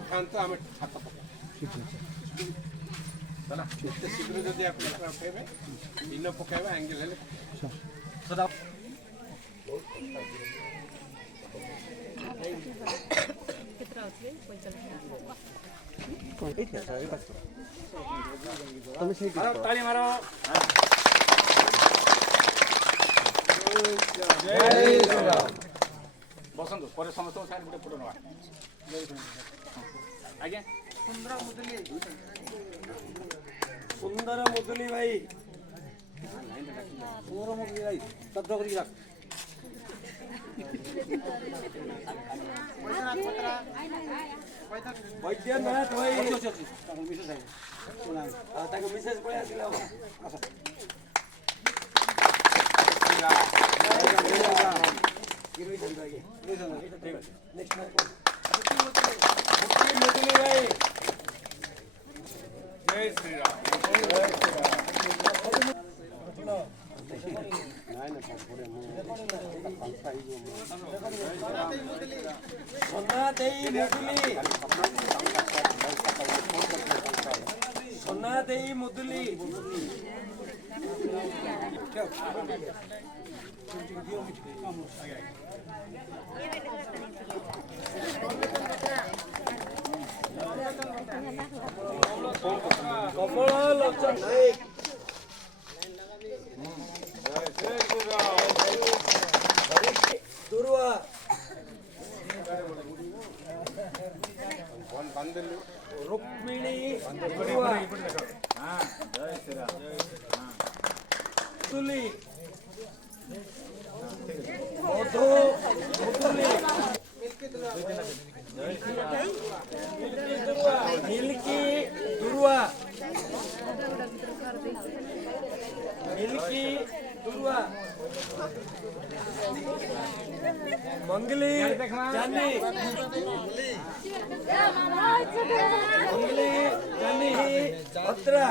उठाते आम हाथ पकड़ शीघ्र जदि आप उठेबे इन पकाइबा एंगल हेले सदा ताली मारो बसंत पर समस्त साइड गोटे फोटो नवा आज्ञा सुंदर मुदुली भाई सुंदर मुदुली भाई शब्द करी रख वैद्यनाथ भाई मिसेस पळय आसिला जय श्री राम सोना देई मुदुली कमल लोचन नायक दुर्वा रुक्मिणी दुर्वा तुली मधु मुदुली मिल्की दुर्वा मिल्की दुर्वा मंगली जानी मंगली जानी भद्रा